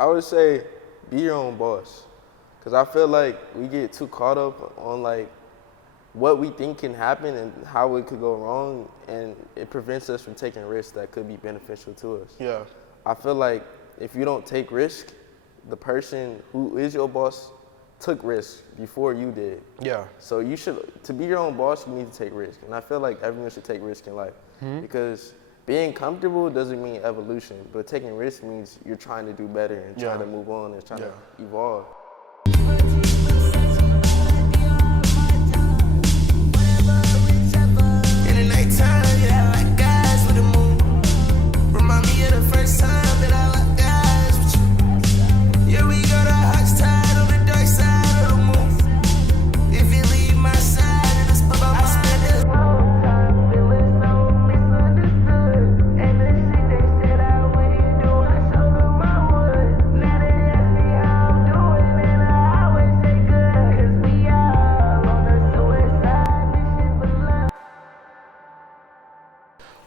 I would say be your own boss. Because I feel like we get too caught up on, like, what we think can happen and how it could go wrong, and it prevents us from taking risks that could be beneficial to us. Yeah. I feel like if you don't take risk, the person who is your boss took risks before you did. Yeah. So you should, to be your own boss, you need to take risk. And I feel like everyone should take risk in life. Because being comfortable doesn't mean evolution, but taking risk means you're trying to do better and trying to move on and trying to evolve.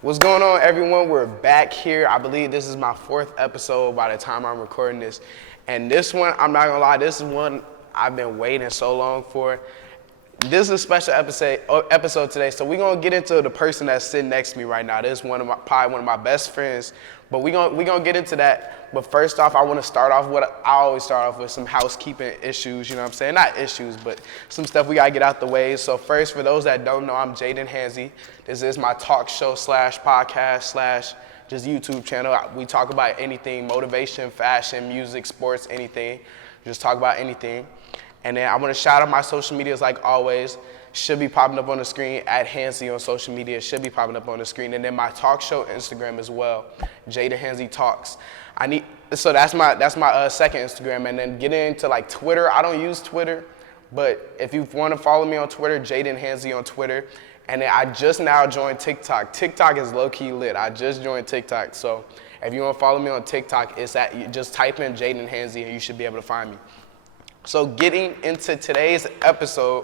What's going on, everyone? We're back here. I believe this is my 4th episode by the time I'm recording this. And this one, I'm not gonna lie, this is one I've been waiting so long for. This is a special episode today, so we're gonna get into the person that's sitting next to me right now. This is probably one of my best friends, but we're gonna get into that. But first off, I wanna start off with, I always start off with some housekeeping issues, you know what I'm saying? Not issues, but some stuff we gotta get out the way. So first, for those that don't know, I'm Jayden Hanzy. This is my talk show / podcast / just YouTube channel. We talk about anything, motivation, fashion, music, sports, anything. Just talk about anything. And then I want to shout out my social medias like always. Should be popping up on the screen at Hanzy on social media. Should be popping up on the screen. And then my talk show Instagram as well, Jayden Hanzy Talks. So that's my second Instagram. And then getting into like Twitter. I don't use Twitter, but if you want to follow me on Twitter, Jayden Hanzy on Twitter. And then I just now joined TikTok. TikTok is low-key lit. I just joined TikTok. So if you want to follow me on TikTok, just type in Jayden Hanzy and you should be able to find me. So getting into today's episode,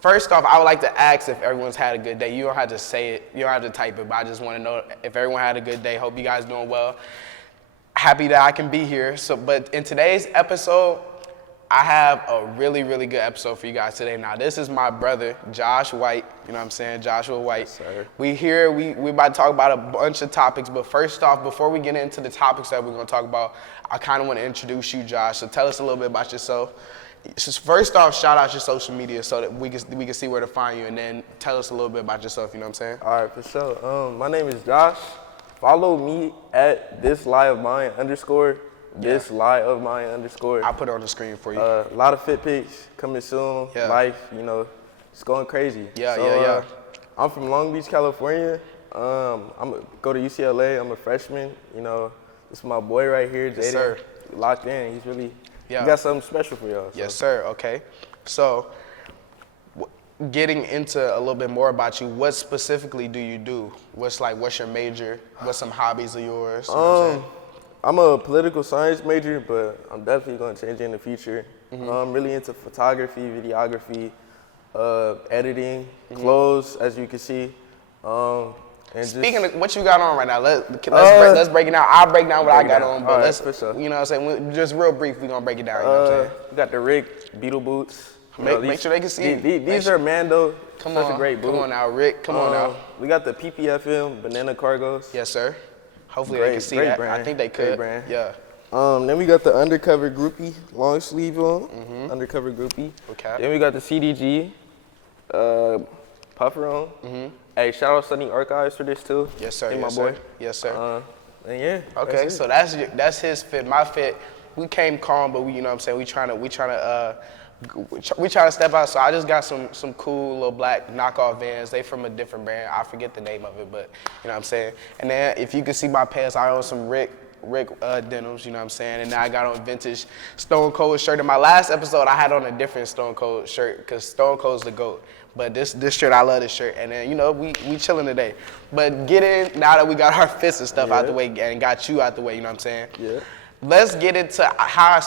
first off, I would like to ask if everyone's had a good day. You don't have to say it, you don't have to type it, but I just want to know if everyone had a good day. Hope you guys doing well. Happy that I can be here. But in today's episode, I have a really, really good episode for you guys today. Now, this is my brother, Josh White. You know what I'm saying? Joshua White. Yes, sir. We about to talk about a bunch of topics, but first off, before we get into the topics that we're going to talk about, I kind of want to introduce you, Josh. So tell us a little bit about yourself. Just first off, shout out your social media so that we can see where to find you, and then tell us a little bit about yourself, you know what I'm saying? All right, for sure. My name is Josh. Follow me at @thislieofmine_. This lie of mine _ I'll put it on the screen for you. A lot of fit pics coming soon. Yeah. Life, it's going crazy. Yeah. I'm from Long Beach, California. I'm go to UCLA. I'm a freshman. This is my boy right here, Jayden. Yes, sir. Locked in. He's really he Yeah. got something special for y'all. So. Yes, sir. Okay. So, getting into a little bit more about you, what specifically do you do? What's your major? What's some hobbies of yours? You know what I'm saying? I'm a political science major, but I'm definitely going to change it in the future. I'm really into photography, videography, editing, clothes, as you can see. And Speaking of what you got on right now, let's break it down. I'll break down what I got on, but for sure. You know what I'm saying? Just real brief, we're going to break it down, you know what I'm saying? We got the Rick Beetle boots. Make sure they can see. These are Mando. Come Such on, a great boot. Come on now, Rick. Come on now. We got the PPFM banana cargos. Yes, sir. Hopefully they can see that. Brand. I think they could. Great brand. Yeah. Then we got the undercover groupie, long sleeve on. Undercover groupie. Okay. Then we got the CDG puffer on. Hey, shout out Sunny Archives for this too. Yes, sir. Hey, Yes, my boy. sir. Yes, sir. And yeah. Okay, so that's his fit. My fit, we came calm, but we trying to step out. So I just got some cool little black knockoff Vans. They from a different brand. I forget the name of it, but you know what I'm saying. And then if you can see my pants, I own some Rick denims, you know what I'm saying. And now I got on vintage Stone Cold shirt. In my last episode, I had on a different Stone Cold shirt because Stone Cold's the GOAT. But this shirt, I love this shirt. And then, we chilling today. But now that we got our fits and stuff out the way and got you out the way, you know what I'm saying? Yeah. Let's get into how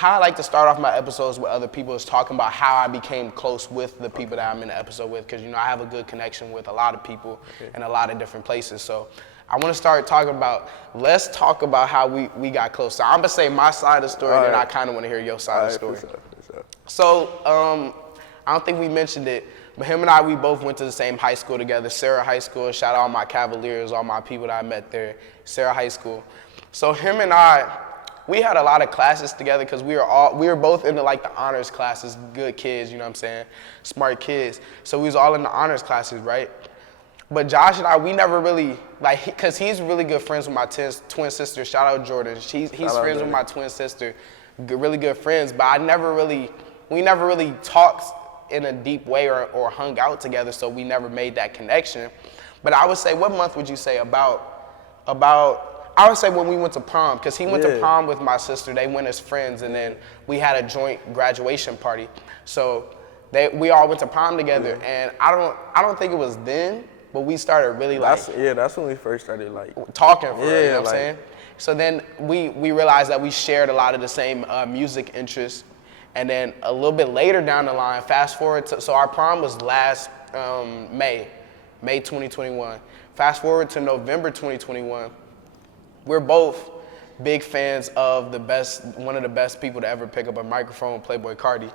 I like to start off my episodes with other people is talking about how I became close with the people that I'm in the episode with. Because, I have a good connection with a lot of people in a lot of different places. So I want to start talking about, let's talk about how we got close. So I'm going to say my side of the story, then I kind of want to hear your side of the story. For sure. So I don't think we mentioned it, but him and I, we both went to the same high school together, Sarah High School. Shout out all my Cavaliers, all my people that I met there, Sarah High School. So him and I, we had a lot of classes together because we were both into like the honors classes, good kids, you know what I'm saying, smart kids. So we was all in the honors classes, right? But Josh and I, we never really, like, because he's really good friends with my twin sister. Shout out Jordan. He's friends with my twin sister, really good friends. But we never really talked in a deep way or hung out together, so we never made that connection. But I would say, what month would you say I would say when we went to prom, because he went to prom with my sister. They went as friends, and then we had a joint graduation party. So we all went to prom together, and I don't think it was then, but we started really that's when we first started like talking for real, you know what I'm saying? So then we realized that we shared a lot of the same music interests, and then a little bit later down the line, fast forward to, so our prom was last May 2021. Fast forward to November 2021. We're both big fans of one of the best people to ever pick up a microphone, Playboi Carti.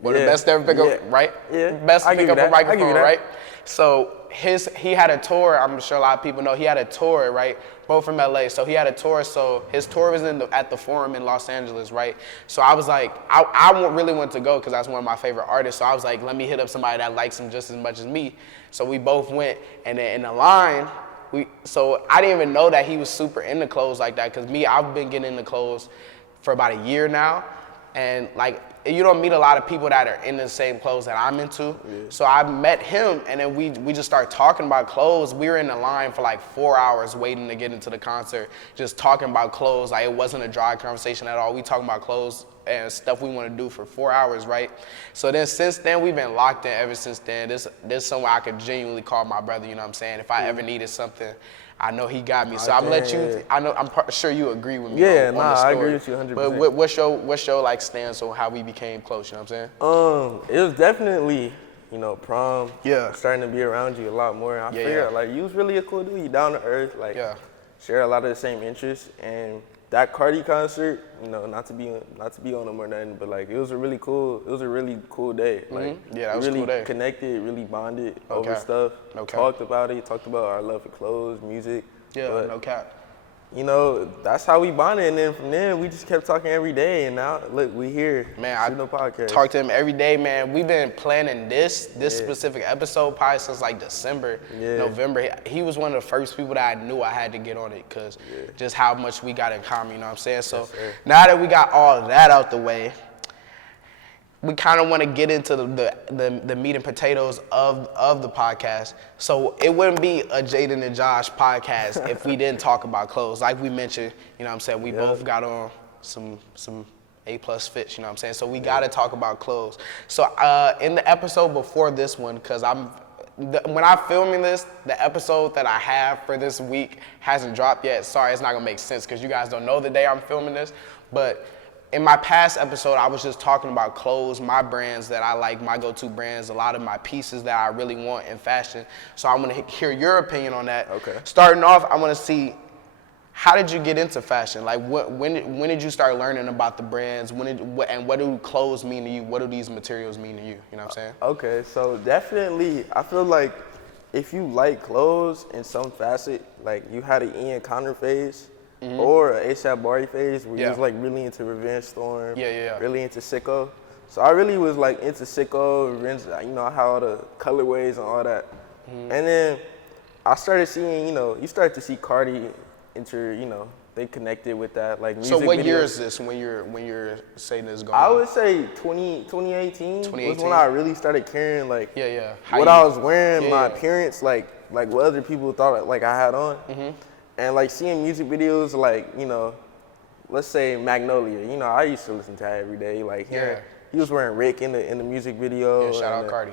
One of the best to ever pick up, right? Yeah. Best to pick up a microphone, right? That. So he had a tour. I'm sure a lot of people know he had a tour, right? Both from LA. So he had a tour. So his tour was at the Forum in Los Angeles, right? So I was like, I really wanted to go because that's one of my favorite artists. So I was like, let me hit up somebody that likes him just as much as me. So we both went, and then in the line. So I didn't even know that he was super into clothes like that, because I've been getting into clothes for about a year now, and like you don't meet a lot of people that are in the same clothes that I'm into. Yeah. So I met him, and then we just started talking about clothes. We were in the line for like 4 hours waiting to get into the concert, just talking about clothes. Like it wasn't a dry conversation at all. We talking about clothes and stuff we want to do for 4 hours, right? So then since then, we've been locked in ever since then. This somewhere I could genuinely call my brother, you know what I'm saying? If I ever needed something, I know he got me. So I'm gonna let you, I'm sure you agree with me on the story. I agree with you 100%. But what's your like stance on how we became close, you know what I'm saying? It was definitely, prom. Yeah. Starting to be around you a lot more. I figured like you was really a cool dude. You down to earth, like share a lot of the same interests. And that Cardi concert, not to be on them or nothing, but like it was a really cool day. Like that was really a cool day. Connected, really bonded over stuff. Talked about our love for clothes, music. Yeah, but, no cap. That's how we bonded, and then from there we just kept talking every day, and now look, we here. Man, I podcast. Talk to him every day, man. We've been planning this specific episode probably since like December, November. He was one of the first people that I knew I had to get on it, because just how much we got in common, you know what I'm saying? So now that we got all of that out the way, we kind of want to get into the meat and potatoes of the podcast. So it wouldn't be a Jayden and Josh podcast if we didn't talk about clothes. Like we mentioned, you know what I'm saying, we both got on some A+ fits, you know what I'm saying? So we got to talk about clothes. So in the episode before this one, because when I'm filming this, the episode that I have for this week hasn't dropped yet. Sorry, it's not going to make sense because you guys don't know the day I'm filming this, but in my past episode, I was just talking about clothes, my brands that I like, my go-to brands, a lot of my pieces that I really want in fashion. So I want to hear your opinion on that. Okay. Starting off, I want to see, how did you get into fashion? Like, when did you start learning about the brands? And what do clothes mean to you? What do these materials mean to you? You know what I'm saying? Okay, so definitely, I feel like if you like clothes in some facet, like you had an Ian Connor phase, or an A$AP Bari phase where you was like really into Revenge Storm, really into Sicko. So I really was like into Sicko, Revenge, I had all the colorways and all that. And then I started seeing, you start to see Cardi they connected with that, like music. So what videos. year is this when you're saying this going I on? would say 2018 was when I really started caring like what I was wearing, my appearance, like what other people thought like I had on. And like seeing music videos like, let's say Magnolia, I used to listen to that every day. Like he was wearing Rick in the music video. Yeah, shout out Cardi,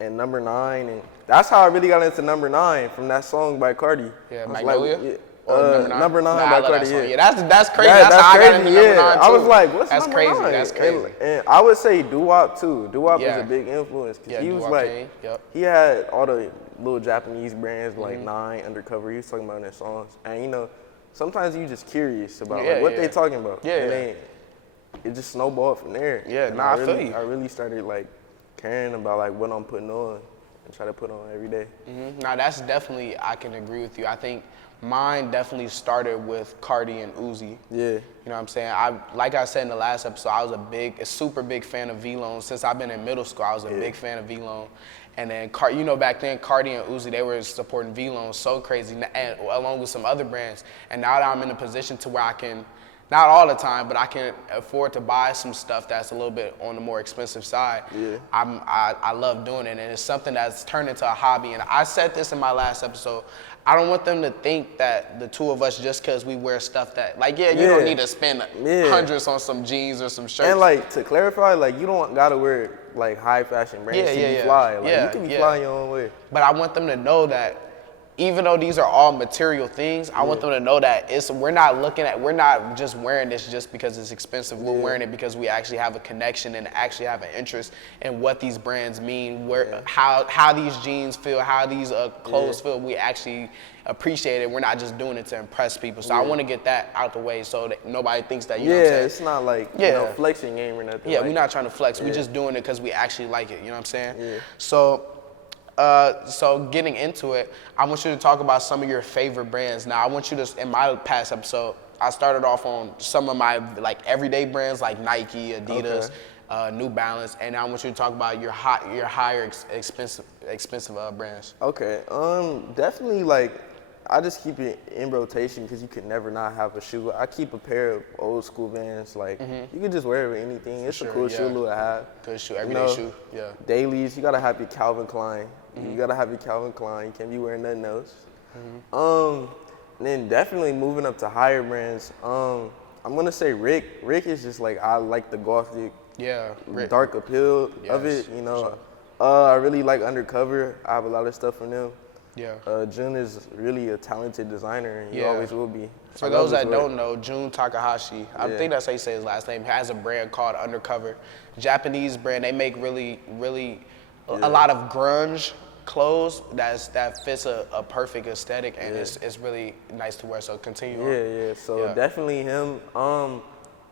And Number 9, and that's how I really got into Number 9 from that song by Cardi. Yeah, Magnolia? Like, Or number 9? Number 9 Nah, by I love Cardi, that song. yeah. Yeah, that's crazy. That's how I got crazy, into number 9 yeah. too. I was like, what's that's number crazy. 9? That's crazy. And I would say doo-wop too. Doo-wop is Yeah. a big influence because Yeah, he was doo-wop like, king, yep. he had all the little Japanese brands like Nine, Undercover. He was talking about in their songs, and you know, sometimes you just curious about like, what they talking about. Yeah, and yeah. then it just snowballed from there. Yeah, And nah, I feel you. I really started like caring about like what I'm putting on and try to put on every day. Now that's definitely, I can agree with you. I think mine definitely started with Cardi and Uzi. Yeah. You know what I'm saying? Like I said in the last episode, I was a super big fan of V-Lone. Since I've been in middle school, I was a big fan of V-Lone. And then, you know, back then, Cardi and Uzi, they were supporting V-Lone so crazy, and along with some other brands. And now that I'm in a position to where I can, not all the time, but I can afford to buy some stuff that's a little bit on the more expensive side. Yeah. I love doing it, and it's something that's turned into a hobby. And I said this in my last episode. I don't want them to think that the two of us, just because we wear stuff that, like, you don't need to spend hundreds on some jeans or some shirts. And like, to clarify, like, you don't gotta wear like high fashion brands to be fly. Like, you can be fly your own way. But I want them to know that even though these are all material things, I want them to know that we're not just wearing this just because it's expensive. We're wearing it because we actually have a connection and actually have an interest in what these brands mean, how these jeans feel, how these clothes feel. We actually appreciate it. We're not just doing it to impress people. So I want to get that out the way so that nobody thinks that, you know what I'm saying? It's not like, you know, flexing game or nothing. Yeah, like, we're not trying to flex. We're just doing it because we actually like it. You know what I'm saying? Yeah. So getting into it, I want you to talk about some of your favorite brands. Now, I want you to, in my past episode, I started off on some of my like everyday brands like Nike, Adidas, New Balance, and I want you to talk about your higher expensive brands. Okay, definitely like, I just keep it in rotation because you can never not have a shoe. I keep a pair of old school Vans. Like, you can just wear it with anything. It's a cool shoe to have. Good shoe, everyday shoe, yeah. Dailies, you gotta have your Calvin Klein. You gotta have your Calvin Klein. You can't be wearing nothing else. And then definitely moving up to higher brands. I'm gonna say Rick. Rick is just like, I like the gothic, dark appeal of it. You know, I really like Undercover. I have a lot of stuff from them. Yeah. Jun is really a talented designer, and he always will be. For those that don't know, Jun Takahashi, I think that's how you say his last name, has a brand called Undercover. Japanese brand. They make really a lot of grunge clothes that fits a perfect aesthetic, and it's really nice to wear. So continue on. Yeah. So definitely him.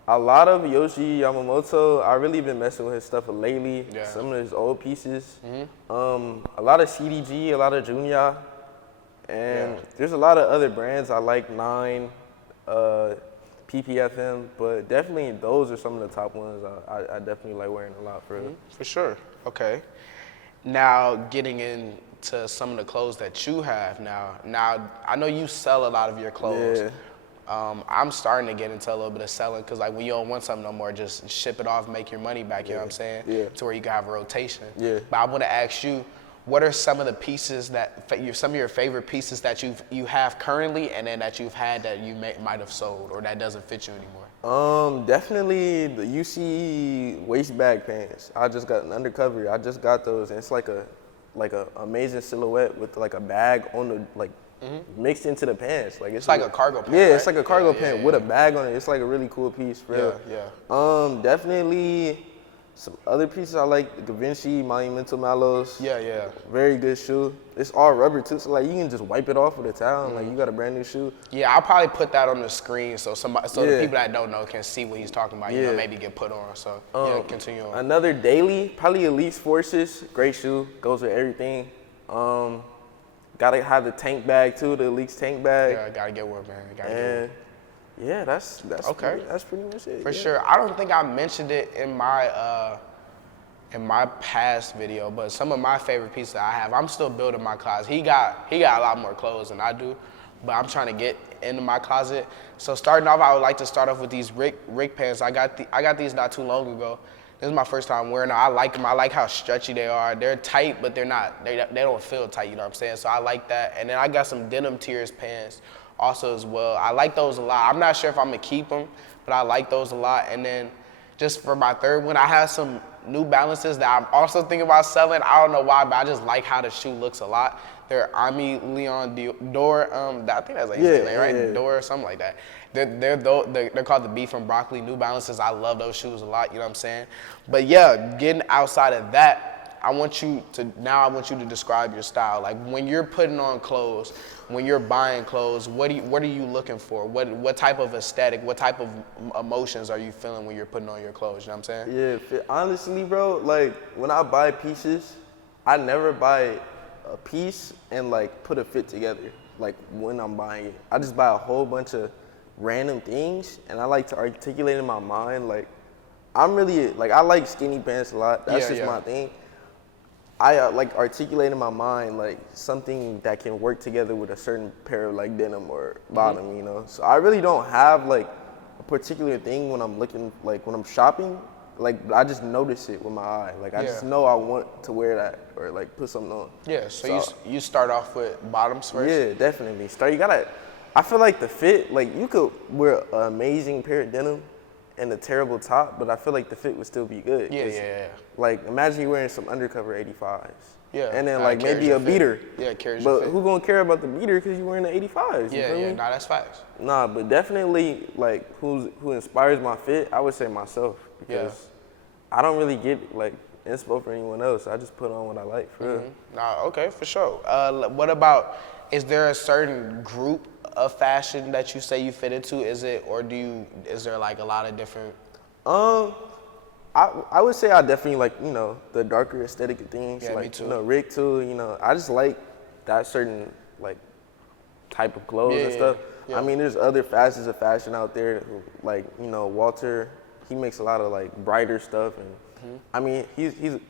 A lot of Yoshi Yamamoto. I really been messing with his stuff lately. Yeah. Some of his old pieces. A lot of CDG, a lot of Junya, and there's a lot of other brands. I like Nine, PPFM, but definitely those are some of the top ones. I definitely like wearing a lot for real. For sure. Okay. Now getting into some of the clothes that you have now. Now I know you sell a lot of your clothes. Yeah. I'm starting to get into a little bit of selling because like when you don't want something no more, just ship it off, make your money back. You know what I'm saying? Yeah. To where you can have a rotation. Yeah. But I want to ask you, what are some of the pieces some of your favorite pieces that you have currently, and then that you've had that you might have sold or that doesn't fit you anymore? Definitely the UC waist bag pants. I just got an Undercover. I just got those, and it's like a amazing silhouette with like a bag on the mixed into the pants. Like it's like a cargo pant. Yeah, right? it's like a cargo pant with a bag on it. It's like a really cool piece, for real. Yeah. Definitely some other pieces I like. Da Vinci Monumental Mallows. Yeah. Very good shoe. It's all rubber too, so like you can just wipe it off with a towel. Like you got a brand new shoe. Yeah, I'll probably put that on the screen so the people that don't know can see what he's talking about. You know, maybe get put on. So continue on. Another daily, probably Elite Forces. Great shoe, goes with everything. Gotta have the tank bag too, the Elite tank bag. Yeah, gotta get one, man. Gotta get one. Yeah, that's okay. That's pretty much it. For sure. I don't think I mentioned it in my past video, but some of my favorite pieces I have, I'm still building my closet. He got a lot more clothes than I do, but I'm trying to get into my closet. So starting off, I would like to start off with these Rick pants. I got these not too long ago. This is my first time wearing them. I like them. I like how stretchy they are. They're tight, but they're not. They don't feel tight. You know what I'm saying? So I like that. And then I got some denim tiers pants also as well. I like those a lot. I'm not sure if I'm gonna keep them, but I like those a lot. And then just for my third one, I have some New Balances that I'm also thinking about selling. I don't know why, but I just like how the shoe looks a lot. They're Ami Leon Dor. I think that's like his name, right? Dor or something like that. They're called the Beef and Broccoli New Balances. I love those shoes a lot. You know what I'm saying? But yeah, getting outside of that, I want you to describe your style. Like when you're putting on clothes, when you're buying clothes, what are you looking for? What type of aesthetic, what type of emotions are you feeling when you're putting on your clothes? You know what I'm saying? Yeah, honestly, bro, like when I buy pieces, I never buy a piece and like put a fit together. Like when I'm buying it, I just buy a whole bunch of random things, and I like to articulate in my mind. Like I'm really like I like skinny pants a lot. That's just my thing. I like articulate in my mind like something that can work together with a certain pair of like denim or bottom, you know. So I really don't have like a particular thing when I'm looking, like when I'm shopping. Like I just notice it with my eye. Like I just know I want to wear that or like put something on. Yeah. So you start off with bottoms first. Yeah, definitely. I feel like the fit, like you could wear an amazing pair of denim and a terrible top, but I feel like the fit would still be good. Yeah. Like imagine you wearing some undercover 85s. Yeah. And then like maybe a beater. Yeah, it carries your fit. But who gonna care about the beater because you're wearing the 85s? Yeah. Nah, that's facts. Nah, but definitely like who inspires my fit, I would say myself, because I don't really get like inspo for anyone else. I just put on what I like for real. Nah, okay, for sure. What about, is there a certain group of fashion that you say you fit into? Is there like a lot of different? I would say I definitely like, you know, the darker aesthetic of things. Yeah, like, me too. You know, Rick too, you know. I just like that certain like type of clothes and stuff. Yeah. I mean, there's other facets of fashion out there who, like, you know, Walter, he makes a lot of like brighter stuff, and I mean, he's a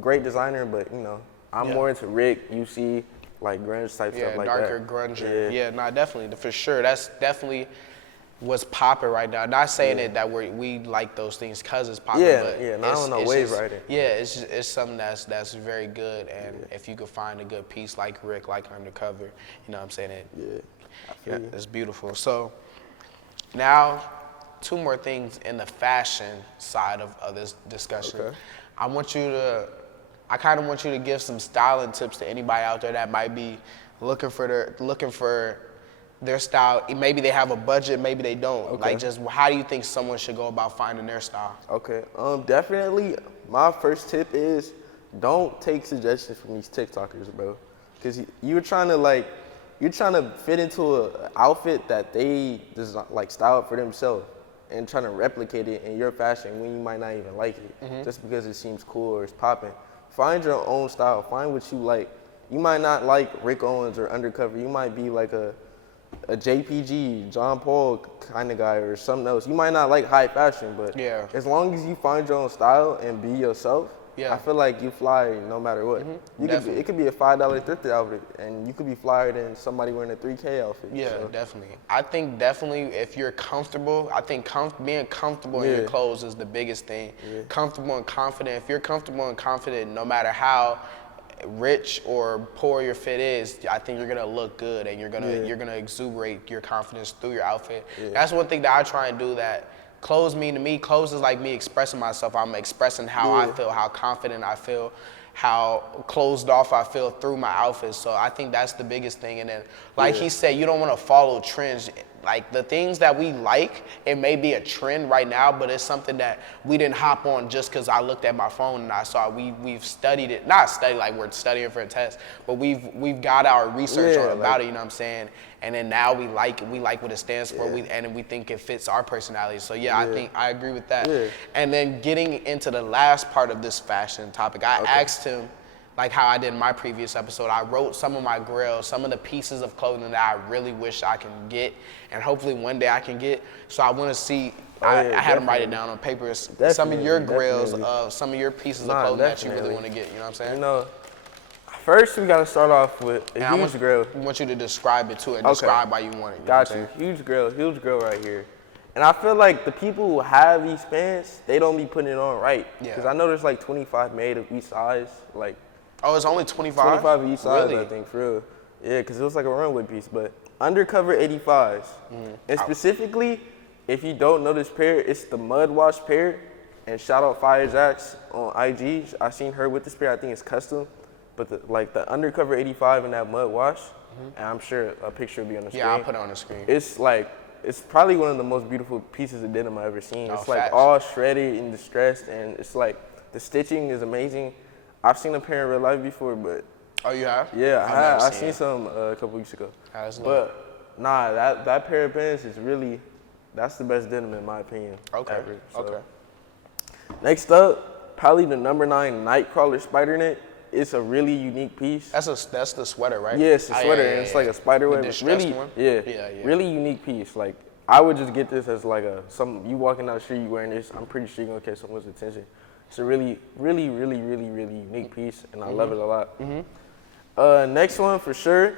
great designer, but you know, I'm more into Rick, UC, like grunge type stuff like darker that. grunge. Yeah, nah, definitely, for sure. That's definitely what's popping right now. Not saying that we like those things because it's popping, but I don't know, wave riding. Yeah, it's something that's very good, and if you could find a good piece like Rick, like Undercover, you know what I'm saying? It's beautiful. So now, two more things in the fashion side of this discussion. Okay. I kind of want you to give some styling tips to anybody out there that might be looking for their style. Maybe they have a budget, maybe they don't. Okay. Like, just how do you think someone should go about finding their style? Okay, definitely my first tip is don't take suggestions from these TikTokers, bro. Because you're trying to fit into an outfit that they just like style for themselves and trying to replicate it in your fashion when you might not even like it, just because it seems cool or it's popping. Find your own style. Find what you like. You might not like Rick Owens or Undercover. You might be like a JPG, John Paul kind of guy or something else. You might not like high fashion, but as long as you find your own style and be yourself, I feel like you fly no matter what. It could be a $5 thrifted outfit, and you could be flyer than somebody wearing a $3K outfit. Yeah, so. definitely. I think definitely if you're comfortable, I think being comfortable in your clothes is the biggest thing. Comfortable and confident. If you're comfortable and confident, no matter how rich or poor your fit is, I think you're gonna look good, and you're gonna exuberate your confidence through your outfit. That's one thing that I try and do that clothes mean to me. Clothes is like me expressing myself. I'm expressing how I feel, how confident I feel, how closed off I feel through my outfits. So I think that's the biggest thing. And then, like he said, you don't want to follow trends. Like the things that we like, it may be a trend right now, but it's something that we didn't hop on just because I looked at my phone and I saw it. We've studied it, not studied like we're studying for a test, but we've got our research on about it. You know what I'm saying? And then now we like what it stands for. And we think it fits our personality. So I think I agree with that. And then getting into the last part of this fashion topic, I asked him, like how I did in my previous episode, I wrote some of my grails, some of the pieces of clothing that I really wish I can get, and hopefully one day I can get. So I want to see, I had them write it down on paper, some of your grails, some of your pieces of clothing that you really want to get, you know what I'm saying? You know, first we got to start off with a huge grail. I want you to describe it too, and describe why you want it. Got you. Huge grail right here. And I feel like the people who have these pants, they don't be putting it on right. Because I know there's like 25 made of each size, like. Oh, it's only 25? 25 each size, really? I think, for real. Yeah, because it was like a runway piece. But undercover 85s. And specifically, if you don't know this pair, it's the mud wash pair. And shout out Fire Jacks on IG. I seen her with this pair. I think it's custom, but the undercover 85 in that mud wash, and I'm sure a picture will be on the screen. Yeah, I'll put it on the screen. It's probably one of the most beautiful pieces of denim I've ever seen. No, it's like facts. all shredded and distressed, and it's like the stitching is amazing. I've seen a pair in real life before, but Oh, you have? yeah, I seen some a couple weeks ago. That's lit. But nah, that pair of pants is really, that's the best denim in my opinion. Okay. Ever. So, Okay. Next up, probably the number 9 Nightcrawler spider knit. It's a really unique piece. That's the sweater, right? Yeah, it's a sweater, and it's like a spider The web. distressed Really, one? yeah, Yeah. really unique piece. Like I would just get this as like you walking down the street, you wearing this. I'm pretty sure you're gonna catch someone's attention. It's a really, really, really, really, really unique piece, and I love it a lot. Next one for sure.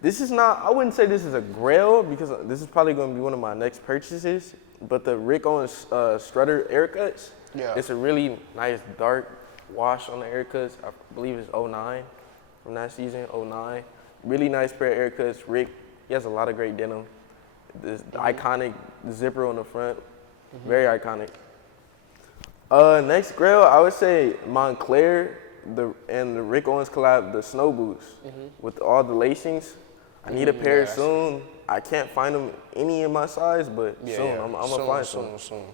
This is not. I wouldn't say this is a grail because this is probably gonna be one of my next purchases. But the Rick Owens Strutter Aircuts. Yeah. It's a really nice dark wash on the Aircuts. I believe it's 09 from that season, 09. Really nice pair of Aircuts. Rick, he has a lot of great denim. This iconic zipper on the front, very iconic. Next grail, I would say Montclair and the Rick Owens collab, the snow boots with all the lacings. I need a pair soon. I can't find them any in my size, but soon I'm gonna find some. Soon.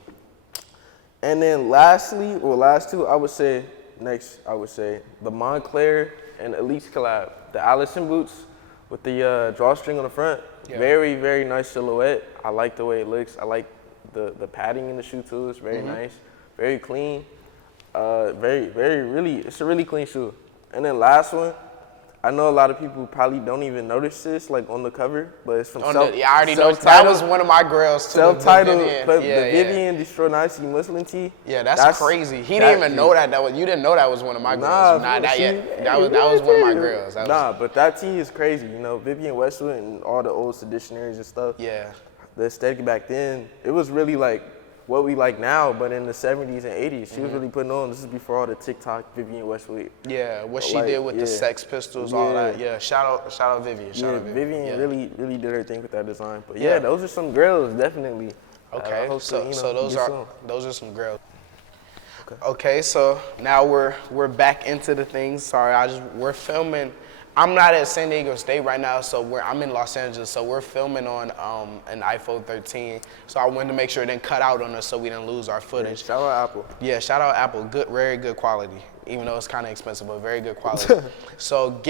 And then last two, I would say the Montclair and Elite's collab, the Allison boots with the drawstring on the front. Yeah. Very, very nice silhouette. I like the way it looks. I like the padding in the shoe too. It's very nice, very clean. It's a really clean shoe. And then last one, I know a lot of people probably don't even notice this, like on the cover, but it's from I already know. That was one of my grails too. Self-titled, the Vivian Destroy Nicey Muslim tee. Yeah, that's crazy. He didn't even know that. You didn't know that was one of my grails. Nah, not yet. That was one of my grails. But that tee is crazy. You know, Vivian Westwood and all the old seditionaries and stuff. Yeah. The aesthetic back then, it was really like what we like now, but in the 70s and 80s, she was really putting on. This is before all the TikTok Vivian Westwood. Yeah, what she did with the Sex Pistols, all that. Yeah, shout out Vivian. Shout out Vivian. Really did her thing with that design. But yeah, those are some grails, definitely. Okay, so those are some grails. Okay, so now we're back into the things. Sorry, we're filming. I'm not at San Diego State right now, so I'm in Los Angeles, so we're filming on an iPhone 13. So I wanted to make sure it didn't cut out on us so we didn't lose our footage. Yeah, shout out Apple. Yeah, shout out Apple. Good, very good quality, even though it's kind of expensive, but very good quality. So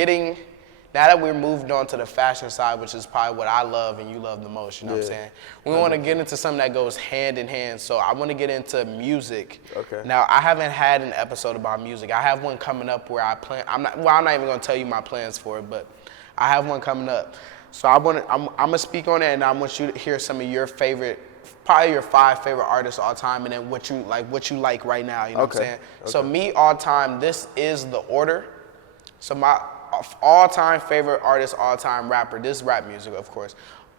now that we're moved on to the fashion side, which is probably what I love and you love the most, you know what I'm saying? We want to get into something that goes hand in hand. So I want to get into music. Okay. Now, I haven't had an episode about music. I have one coming up where I'm not even going to tell you my plans for it, but I have one coming up. So I'm going to speak on it, and I want you to hear some of your probably your 5 favorite artists all time, and then what you like right now, you know what I'm saying? Okay. So me all time, this is the order. So my all-time favorite artist, all-time rapper. This is rap music, of course.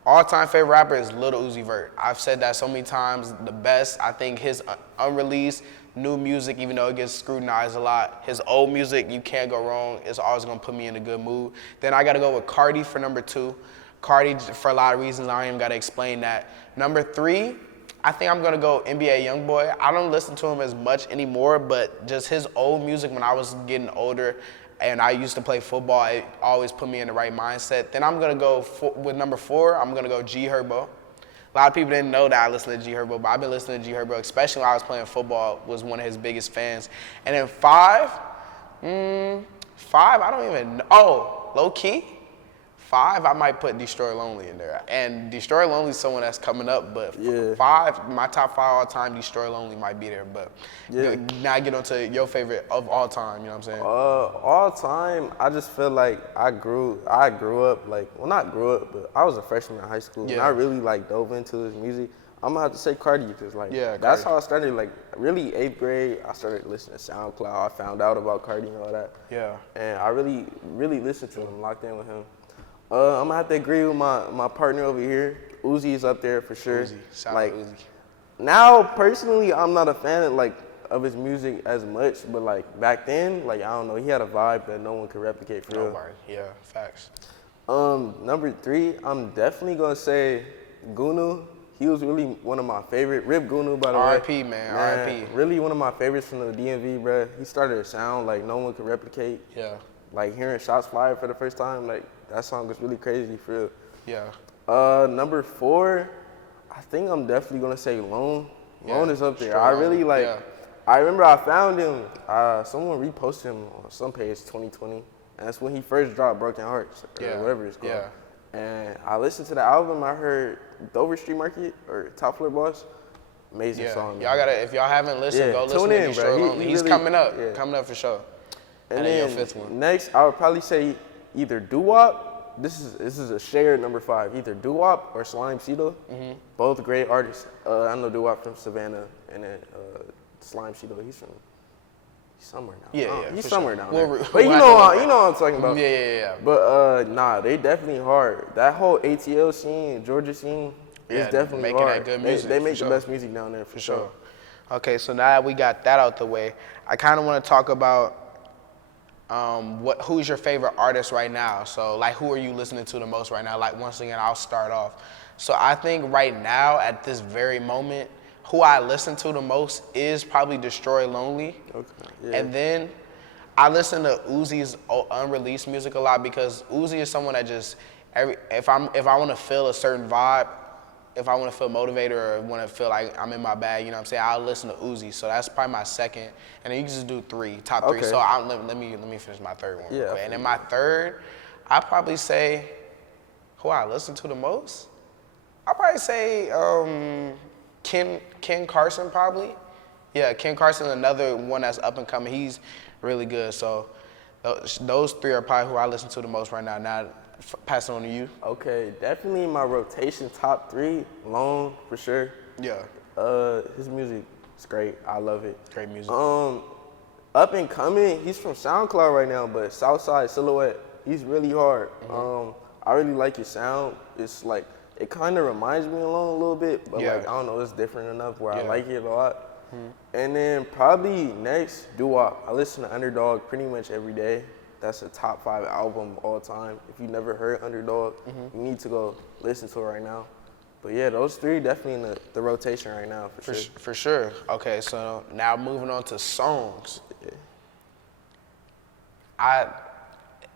All-time favorite rapper is Lil Uzi Vert. I've said that so many times. The best. I think his unreleased new music, even though it gets scrutinized a lot, his old music, you can't go wrong. It's always gonna put me in a good mood. Then I gotta go with Cardi for number 2. Cardi, for a lot of reasons, I don't even gotta explain that. Number 3, I think I'm gonna go NBA YoungBoy. I don't listen to him as much anymore, but just his old music when I was getting older, and I used to play football, it always put me in the right mindset. Then I'm gonna go with number 4, I'm gonna go G Herbo. A lot of people didn't know that I listened to G Herbo, but I've been listening to G Herbo, especially when I was playing football, was one of his biggest fans. And then 5, I don't even know, low key, 5, I might put Destroy Lonely in there. And Destroy Lonely is someone that's coming up, but 5, my top 5 all time, Destroy Lonely might be there. But now I get on to your favorite of all time, you know what I'm saying? All time, I just feel like I grew up, not grew up, but I was a freshman in high school, and I really dove into his music. I'm gonna have to say Cardi, because that's how I started, really 8th grade, I started listening to SoundCloud. I found out about Cardi and all that. Yeah. And I really, really listened to him, locked in with him. I'm gonna have to agree with my partner over here. Uzi is up there for sure. Uzi, shout out Uzi. Now, personally, I'm not a fan of his music as much, but back then, I don't know, he had a vibe that no one could replicate for real. Nobody, yeah, facts. Number 3, I'm definitely gonna say Gunu. he was really one of my favorite. Rip Gunu, by the way. R.I.P., man. R.I.P. Really one of my favorites from the DMV, bro. He started a sound like no one could replicate. Yeah. Like hearing Shots Fired for the first time, like that song was really crazy for real. Yeah. Number 4, I think I'm definitely gonna say Lone. Lone is up there. Straight I really on. like. Yeah. I remember I found him. Someone reposted him on some page 2020, and that's when he first dropped Broken Hearts or whatever it's called. Yeah. And I listened to the album. I heard Dover Street Market or Top Floor Boss. Amazing song. Y'all gotta, if y'all haven't listened, go listen to in, Destroy bro. Lonely. He's really, coming up. Yeah. Coming up for sure. And then then your 5th one. Next, I would probably say either Doo-Wop. This is a shared number 5. Either Doo-Wop or Slime Cedo. Both great artists. I know Doo-Wop from Savannah, and then Slime Cedo, he's somewhere now. Yeah, he's somewhere sure. down there. We'll But you know what I'm talking about. Yeah. But nah, they definitely hard. That whole ATL scene, Georgia scene, is definitely making hard. that good music. They make for the best music down there for sure. Okay, so now that we got that out the way, I kind of want to talk about who's your favorite artist right now. So like, who are you listening to the most right now? Like, once again, I'll start off. So I think right now, at this very moment, who I listen to the most is probably Destroy Lonely. Okay. Yeah. And then I listen to Uzi's unreleased music a lot, because Uzi is someone that just, if I want to feel a certain vibe, if I want to feel motivated or want to feel like I'm in my bag, you know what I'm saying, I'll listen to Uzi. So that's probably my second. And then you can just do top 3. Okay. So let me finish my 3rd one. Yeah. And then my 3rd, I'd probably say, who I listen to the most? I'd probably say Ken Carson, probably. Yeah, Ken Carson, another one that's up and coming. He's really good. So those 3 are probably who I listen to the most right now. Now, pass it on to you. Okay, definitely my rotation top 3, Lone for sure. Yeah. His music is great. I love it. Great music. Up and coming, he's from SoundCloud right now, but Southside Silhouette, he's really hard. I really like his sound. It's like, it kind of reminds me of Lone a little bit, but like, I don't know, it's different enough where I like it a lot. And then probably next, Doo-Wop. I listen to Underdog pretty much every day. That's a top 5 album all time. If you never heard Underdog, you need to go listen to it right now. But yeah, those 3 definitely in the rotation right now, for sure. For sure. Okay, so now moving on to songs.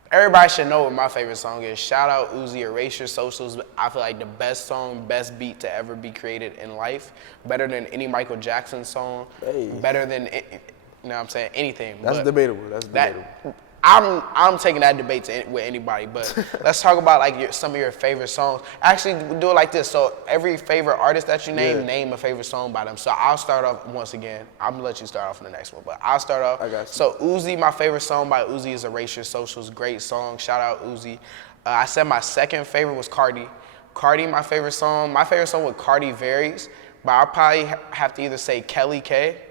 Everybody should know what my favorite song is. Shout out Uzi, Erase Your Socials. I feel like the best song, best beat to ever be created in life. Better than any Michael Jackson song. Hey. Better than, you know what I'm saying, anything. That's debatable. I'm taking that debate with anybody, but let's talk about like some of your favorite songs. Actually, we'll do it like this. So every favorite artist that you name a favorite song by them. So I'll start off once again. I'm gonna let you start off in the next one, but I'll start off. I got you. So Uzi, my favorite song by Uzi is Erase Your Socials. Great song. Shout out Uzi. I said my second favorite was Cardi. Cardi, my favorite song. My favorite song with Cardi varies, but I'll probably have to either say Kelly K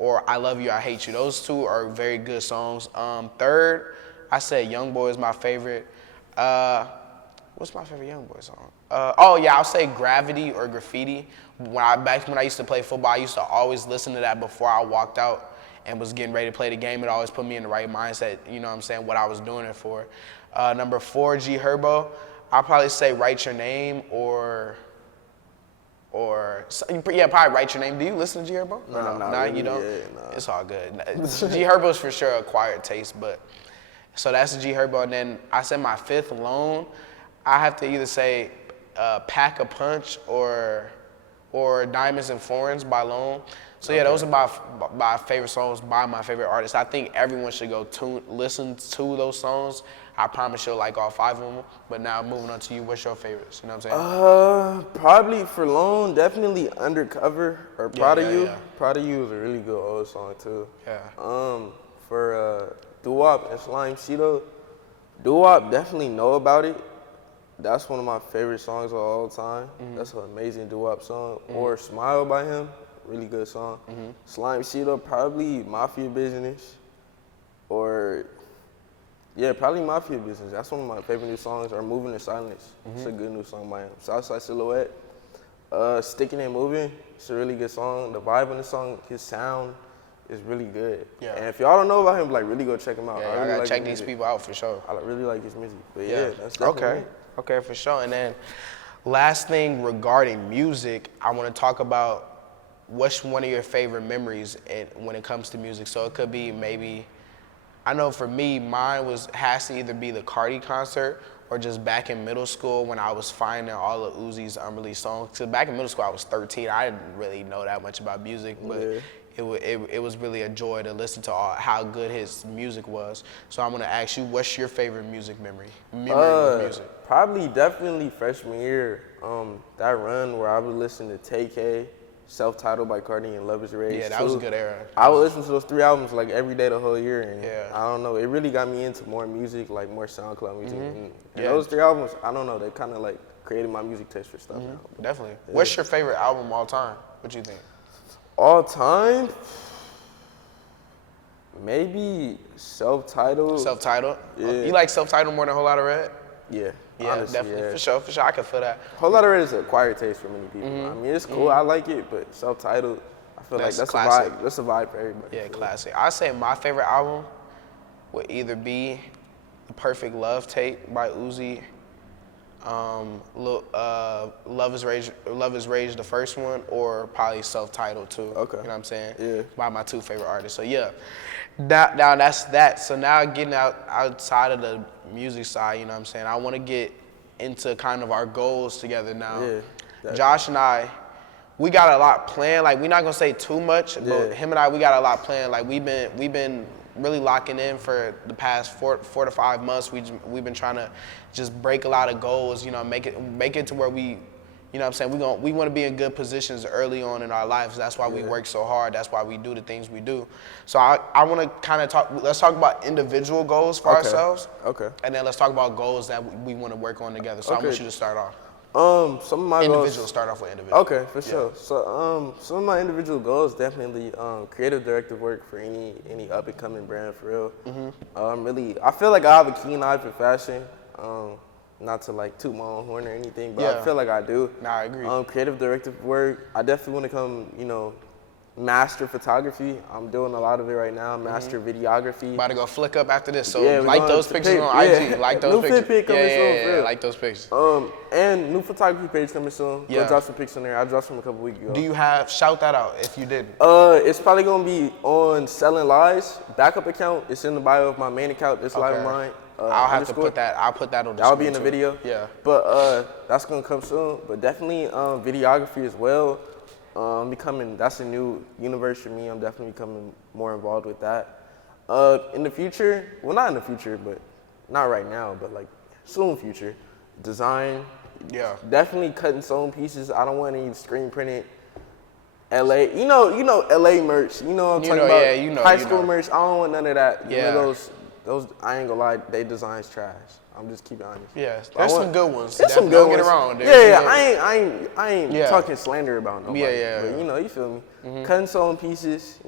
or I Love You, I Hate You. Those 2 are very good songs. 3rd, I said Young Boy is my favorite. What's my favorite Young Boy song? I'll say Gravity or Graffiti. Back when I used to play football, I used to always listen to that before I walked out and was getting ready to play the game. It always put me in the right mindset, you know what I'm saying, what I was doing it for. Number 4, G Herbo. I'll probably say Write Your Name or probably Write Your Name. Do you listen to G Herbo? No, You don't? Yeah, nah. It's all good. G Herbo's for sure acquired taste, but so that's G Herbo. And then I said my 5th, Lone. I have to either say Pack a Punch or Diamonds and Foreigns by Lone. So yeah, those are my favorite songs by my favorite artists. I think everyone should go listen to those songs. I promise you'll like all 5 of them. But now moving on to you, what's your favorites? You know what I'm saying? Probably for Lone, definitely Undercover or Proud of You. Yeah. Proud of You is a really good old song too. Yeah. For Doo-Wop and Slime Cedo, Doo-Wop definitely Know About It. That's one of my favorite songs of all time. That's an amazing Doo-Wop song. Or Smile by him, really good song. Slime Cedo, probably Mafia Business. Or probably Mafia Business. That's one of my favorite new songs. Or Moving in Silence. It's a good new song by him. Southside Silhouette. Sticking and Moving. It's a really good song. The vibe on the song, his sound is really good. Yeah. And if y'all don't know about him, like really go check him out. Yeah, I I really gotta like check his these music. people out for sure. I really like his music. But yeah, that's definitely Okay, for sure. And then Last thing regarding music, I want to talk about what's one of your favorite memories when it comes to music. So it could be maybe, I know for me, mine has to either be the Cardi concert or just back in middle school when I was finding all of Uzi's unreleased songs. Because back in middle school, I was 13. I didn't really know that much about music, but it was really a joy to listen to how good his music was. So I'm gonna ask you, what's your favorite music memory with music? Probably definitely freshman year. That run where I would listen to TK, Self-Titled by Cardi, and Love Is Rage. Yeah, that was a good era. I would listen to those 3 albums like every day the whole year, and Yeah. I don't know, it really got me into more music, like more SoundCloud music. And those 3 albums, I don't know, they kind of like created my music taste for stuff now. Definitely. What's your favorite album all time? What you think? All time, maybe Self-Titled. Self-Titled? Yeah. You like Self-Titled more than Whole Lotta Red? Yeah, Yeah, honestly, definitely. yeah. For sure. I can feel that. Whole Lotta Red is an acquired taste for many people. I mean, it's cool, I like it, but Self-Titled, I feel like that's classic. a vibe. That's a vibe for everybody. Yeah, classic. I'd say my favorite album would either be The Perfect Love Tape by Uzi, Love Is Rage, the first one, or probably Self-Titled too. Okay. You know what I'm saying? Yeah. By my 2 favorite artists. So yeah, now that's that. So now getting outside of the music side, you know what I'm saying? I want to get into kind of our goals together now. Yeah, definitely. Josh and I, we got a lot planned. Like, we're not gonna say too much, but him and I, we got a lot planned. Like, we've been really locking in for the past 4 to 5 months. We've been trying to just break a lot of goals. You know, make it to where we, you know what I'm saying, we want to be in good positions early on in our lives. That's why we work so hard. That's why we do the things we do. So I want to kind of let's talk about individual goals for ourselves. Okay. And then let's talk about goals that we want to work on together. So I want you to start off. Some of my Individual, goals. start off with individual. Okay, for sure. So, some of my individual goals definitely creative directive work for any up and coming brand for real. I feel like I have a keen eye for fashion. Not to like toot my own horn or anything, but I feel like I do. Nah, I agree. Creative directive work. I definitely want to come, master photography. I'm doing a lot of it right now. Master videography. About to go flick up after this, so Yeah, like those pictures on IG. Like those new pictures. pic coming soon, for real. Like those pictures. And new photography page coming soon. Yeah. Go drop some pics on there. I dropped some a couple weeks ago. Do you shout that out if you didn't? It's probably gonna be on Selling Lies backup account. It's in the bio of my main account. This live of mine. I'll have to put that. I'll put that on the That'll be in screen the too. video. Yeah. But that's gonna come soon. But definitely videography as well. That's a new universe for me. I'm definitely becoming more involved with that. In the future, well, not in the future, but not right now, but like soon future, design. Yeah. Definitely cutting sewn pieces. I don't want any screen printed. LA, you know LA merch. You know what I'm talking about? Yeah, you know. High school merch. I don't want none of that. Yeah. Those. I ain't gonna lie. They design's trash. I'm just keeping honest. Yeah. There's some good ones. There's some good Don't ones. get around. I ain't talking slander about nobody. Yeah. But you feel me? Cutting sewn pieces.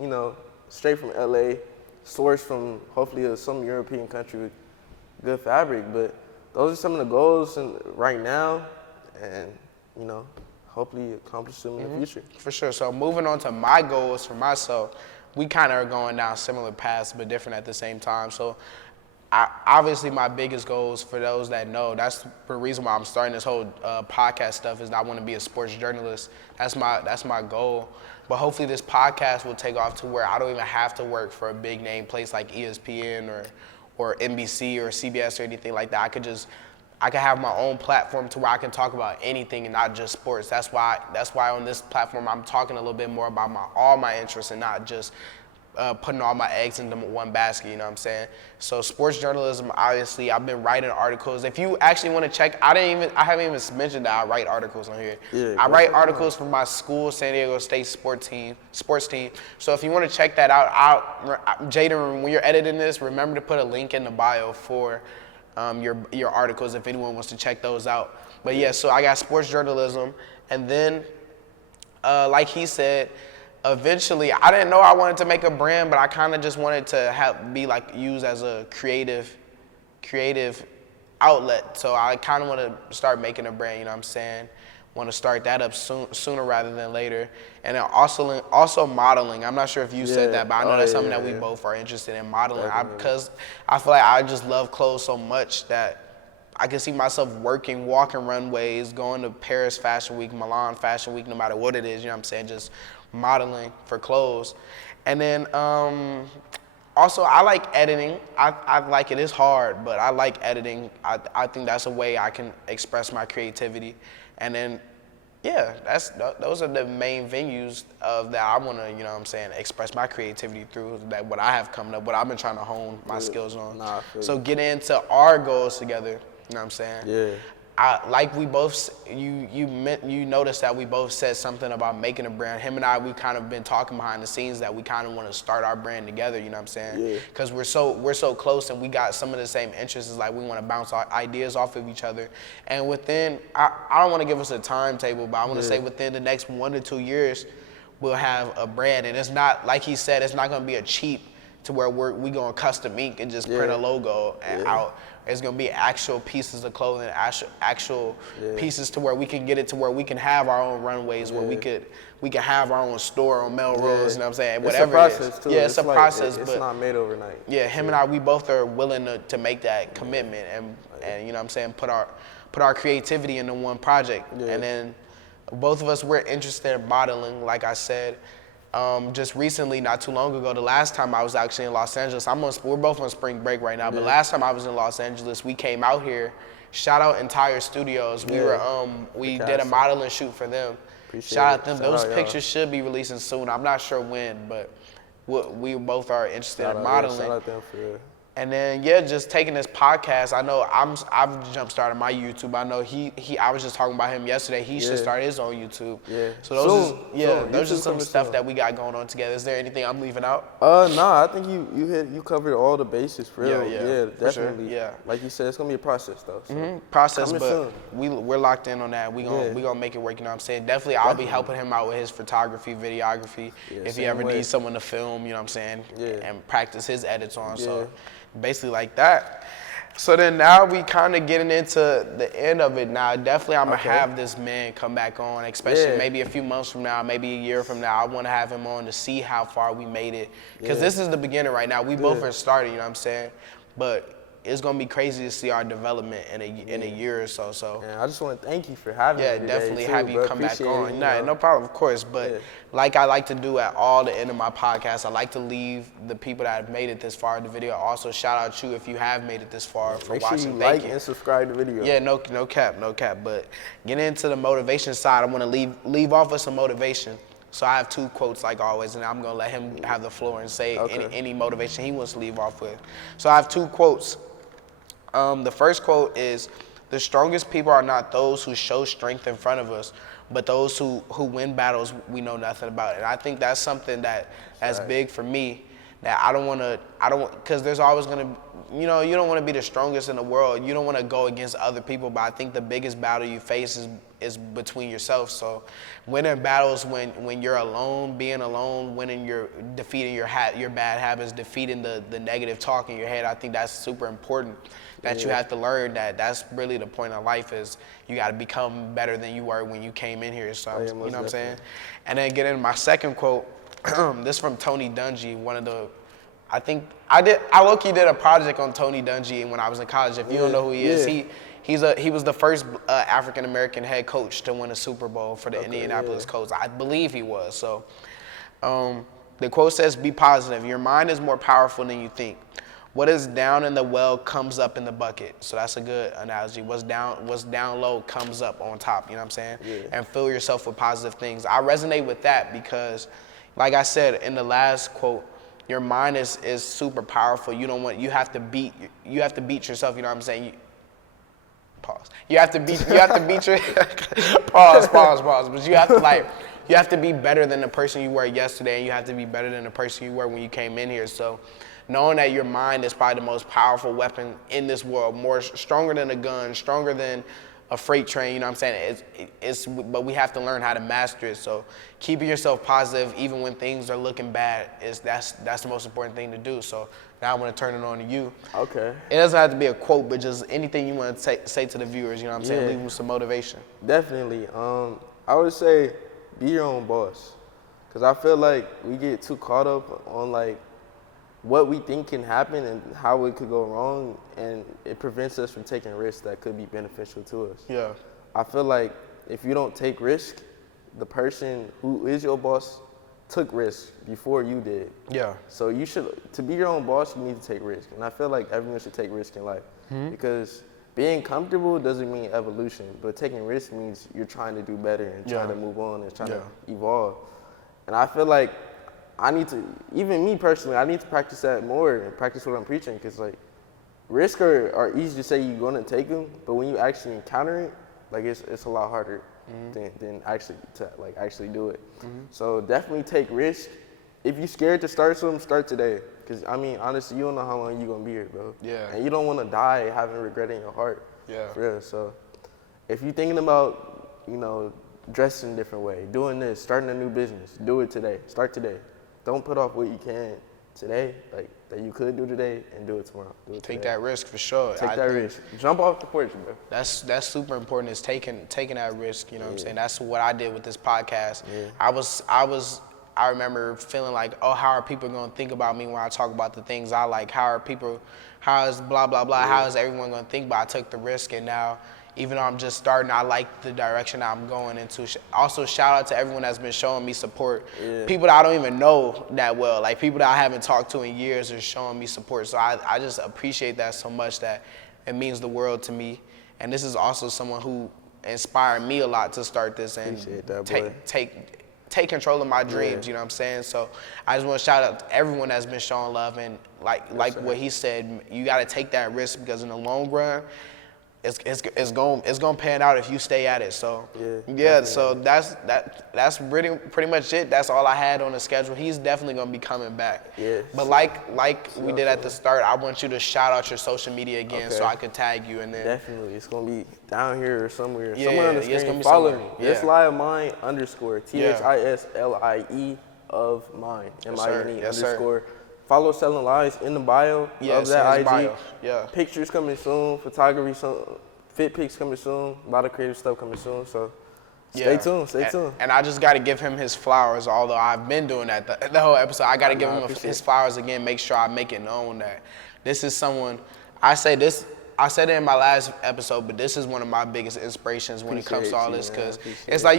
Straight from LA, sourced from hopefully some European country with good fabric. But those are some of the goals right now, and hopefully accomplish them in the future. For sure. So moving on to my goals for myself, we kind of are going down similar paths but different at the same time. So obviously my biggest goals, for those that know, that's the reason why I'm starting this whole podcast stuff, is that I want to be a sports journalist. That's my goal. But hopefully this podcast will take off to where I don't even have to work for a big name place like ESPN or NBC or CBS or anything like that. I could have my own platform to where I can talk about anything and not just sports. That's why on this platform I'm talking a little bit more about all my interests and not just putting all my eggs into one basket, you know what I'm saying? So sports journalism, obviously, I've been writing articles. If you actually want to check, I haven't even mentioned that I write articles on here. Yeah, I write articles for my school, San Diego State sports team. So if you want to check that out, Jayden, when you're editing this, remember to put a link in the bio for your articles if anyone wants to check those out. But yeah, so I got sports journalism, and then like he said, eventually, I didn't know I wanted to make a brand, but I kind of just wanted to be like used as a creative outlet. So I kind of want to start making a brand, you know what I'm saying? Want to start that up sooner rather than later. And then also modeling. I'm not sure if you said that, but I know that's something that we both are interested in, modeling. Because I feel like I just love clothes so much that I can see myself walking runways, going to Paris Fashion Week, Milan Fashion Week, no matter what it is, you know what I'm saying, just modeling for clothes. And then also, I like editing. I like it. It's hard, but I like editing. I think that's a way I can express my creativity. And then, yeah, those are the main venues of that I want to, you know what I'm saying, express my creativity through, that what I have coming up, what I've been trying to hone my skills on. Nah, So getting into our goals together, you know what I'm saying? Yeah. Like we both, you noticed that we both said something about making a brand. Him and I, we kind of been talking behind the scenes that we kind of want to start our brand together. You know what I'm saying? Yeah. Because we're so close and we got some of the same interests. Like we want to bounce our ideas off of each other. And within, I don't want to give us a timetable, but I want to say within the next 1 to 2 years, we'll have a brand. And it's not, like he said, it's not going to be a cheap to where we going to custom ink and just print a logo and out. It's gonna be actual pieces of clothing, actual pieces to where we can get it to where we can have our own runways, where we can have our own store on Melrose. You know what I'm saying? Whatever it's a process it is. too. Yeah, it's a like, process, it's but not made overnight. Yeah, him and I, we both are willing to make that commitment and you know what I'm saying, put our creativity into one project. And then both of us, we're interested in modeling, like I said. Just recently, not too long ago, the last time I was actually in Los Angeles, we're both on spring break right now, but last time I was in Los Angeles, we came out here, shout out Entire Studios. We did a modeling shoot for them. Shout out them. Those pictures should be releasing soon. I'm not sure when, but we both are interested in modeling. Shout out them for real. And then just taking this podcast. I know I've jump started my YouTube. I know I was just talking about him yesterday. He should start his own YouTube. Yeah. So those are some stuff that we got going on together. Is there anything I'm leaving out? Nah, I think you covered all the bases for real. Yeah, definitely. Sure. Yeah. Like you said, it's gonna be a process though. So. Process, but soon. we're locked in on that. We gonna make it work. You know what I'm saying? Definitely, I'll be helping him out with his photography, videography. If he ever needs someone to film, you know what I'm saying, and practice his edits on. So. Basically like that. So then now we kind of getting into the end of it now. Definitely I'm going to have this man come back on, especially maybe a few months from now, maybe a year from now. I want to have him on to see how far we made it. Because this is the beginning right now. We both are starting, you know what I'm saying? But it's going to be crazy to see our development in a year or so. So I just want to thank you for having me today, definitely too, have you come back on. No problem, of course. But like I like to do at all the end of my podcast, I like to leave the people that have made it this far in the video. Also, shout out you if you have made it this far for Make watching. Sure you thank like you. And subscribe to the video. Yeah, no cap. But getting into the motivation side, I want to leave off with some motivation. So I have 2 quotes like always, and I'm going to let him have the floor and say any motivation he wants to leave off with. So I have 2 quotes. The first quote is, "The strongest people are not those who show strength in front of us, but those who win battles we know nothing about." And I think that's something that's big for me, that because there's always going to, you don't want to be the strongest in the world. You don't want to go against other people, but I think the biggest battle you face is between yourself. So winning battles when you're alone, being alone, defeating your bad habits, defeating the negative talk in your head, I think that's super important. That you have to learn that's really the point of life, is you got to become better than you were when you came in here. So, you know what I'm saying? And then get into my second quote. This from Tony Dungy, one of the, I low-key did a project on Tony Dungy when I was in college. If you don't know who he is, he was the first African-American head coach to win a Super Bowl for the Indianapolis Colts. I believe he was. So the quote says, "Be positive. Your mind is more powerful than you think. What is down in the well comes up in the bucket." So that's a good analogy. What's down low comes up on top, you know what I'm saying? And fill yourself with positive things. I resonate with that because, like I said in the last quote, your mind is super powerful. You have to beat yourself, you know what I'm saying? Pause. You have to beat your pause. But you have to be better than the person you were yesterday, and you have to be better than the person you were when you came in here. So knowing that your mind is probably the most powerful weapon in this world, stronger than a gun, stronger than a freight train, you know what I'm saying? But we have to learn how to master it. So keeping yourself positive, even when things are looking bad, that's the most important thing to do. So now I'm going to turn it on to you. Okay. It doesn't have to be a quote, but just anything you want to say to the viewers, you know what I'm saying? Leave them some motivation. Definitely. I would say be your own boss. Because I feel like we get too caught up on, like, what we think can happen and how it could go wrong, and it prevents us from taking risks that could be beneficial to us. Yeah. I feel like if you don't take risk, the person who is your boss took risk before you did. Yeah. So you should, to be your own boss, you need to take risk. And I feel like everyone should take risk in life because being comfortable doesn't mean evolution, but taking risk means you're trying to do better and trying to move on and trying to evolve. And I feel like I need to, even me personally, I need to practice that more and practice what I'm preaching because like risks are easy to say you're going to take them, but when you actually encounter it, like it's a lot harder than actually do it. So definitely take risk. If you're scared to start something, start today. Because I mean, honestly, you don't know how long you're gonna be here, bro. Yeah. And you don't want to die having regret in your heart. Yeah. For real. So if you're thinking about, dressing a different way, doing this, starting a new business, do it today. Start today. Don't put off what you can today, like that you could do today, and do it tomorrow. Take that risk for sure. Take that risk. Jump off the porch, bro. That's super important. Is taking that risk. You know what I'm saying? That's what I did with this podcast. Yeah. I remember feeling like, oh, how are people gonna think about me when I talk about the things I like? How is blah blah blah? How is everyone gonna think? But I took the risk, and now, even though I'm just starting, I like the direction I'm going into. Also, shout out to everyone that's been showing me support. Yeah. People that I don't even know that well, like people that I haven't talked to in years are showing me support. So I just appreciate that so much that it means the world to me. And this is also someone who inspired me a lot to start this and take control of my dreams, you know what I'm saying? So I just want to shout out to everyone that's been showing love, and like what he said, you got to take that risk because in the long run, it's going to pan out if you stay at it. So so that's pretty much it. That's all I had on the schedule. He's definitely going to be coming back. Yeah. But like we did at the start, I want you to shout out your social media again so I could tag you, and then definitely it's going to be down here or somewhere. Yeah, somewhere on the it's screen. gonna be Follow somewhere. me. This lie of mine _ THISLIE of mine. MINE _ Follow Selling Lies in the bio of that IG. Bio. Yeah. Pictures coming soon, photography fit pics coming soon, a lot of creative stuff coming soon. So stay tuned. And I just got to give him his flowers, although I've been doing that the whole episode. I got to give him his flowers again, make sure I make it known that this is someone, I said it in my last episode, but this is one of my biggest inspirations when it comes to all this, because it's like,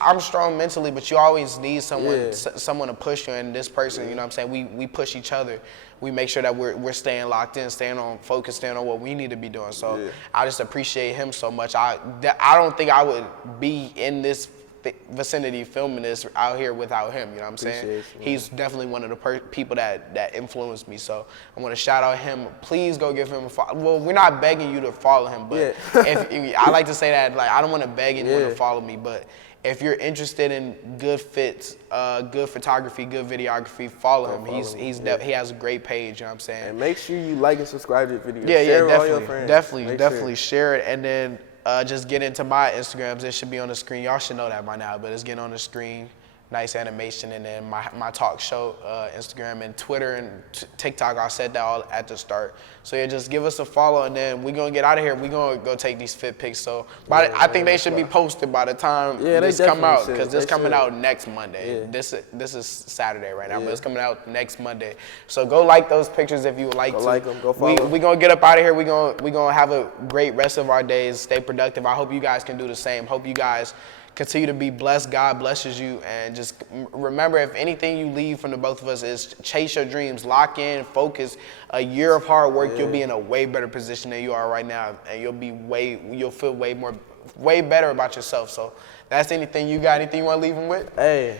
I'm strong mentally, but you always need someone to push you, and this person, you know what I'm saying, we push each other. We make sure that we're staying locked in, staying on focus, staying on what we need to be doing. So I just appreciate him so much. I don't think I would be in this vicinity filming this out here without him, you know what I'm saying? He's definitely one of the people that influenced me, so I want to shout out him. Please go give him a follow. Well, we're not begging you to follow him, but I like to say that, like, I don't want to beg anyone to follow me, but if you're interested in good fits, good photography, good videography, follow him. He has a great page, you know what I'm saying? And make sure you like and subscribe to the video. Share it with all your friends. Definitely share it, and then just get into my Instagrams. It should be on the screen. Y'all should know that by now, but it's getting on the screen. Nice animation, and then my talk show, Instagram and Twitter and TikTok. I said that all at the start. So yeah, just give us a follow, and then we're gonna get out of here. We're gonna go take these fit pics. So I think they should be posted by the time this come out, because this coming out next Monday. This is Saturday right now, but it's coming out next Monday. So go like those pictures if you would like to. Like them, go follow. We gonna get up out of here. We gonna have a great rest of our days. Stay productive. I hope you guys can do the same. Hope you guys continue to be blessed. God blesses you. And just remember, if anything you leave from the both of us is chase your dreams, lock in, focus. A year of hard work, you'll be in a way better position than you are right now. And you'll feel way better about yourself. So that's anything you got. Anything you want to leave them with? Hey,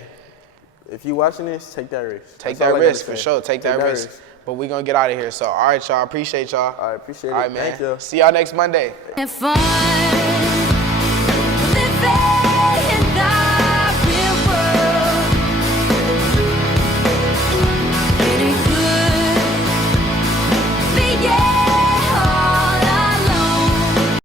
if you watching this, take that risk. Take that risk, for sure. Take that risk. But we're going to get out of here. So, all right, y'all. Appreciate y'all. All right, appreciate it. All right, man. Thank you. See y'all next Monday.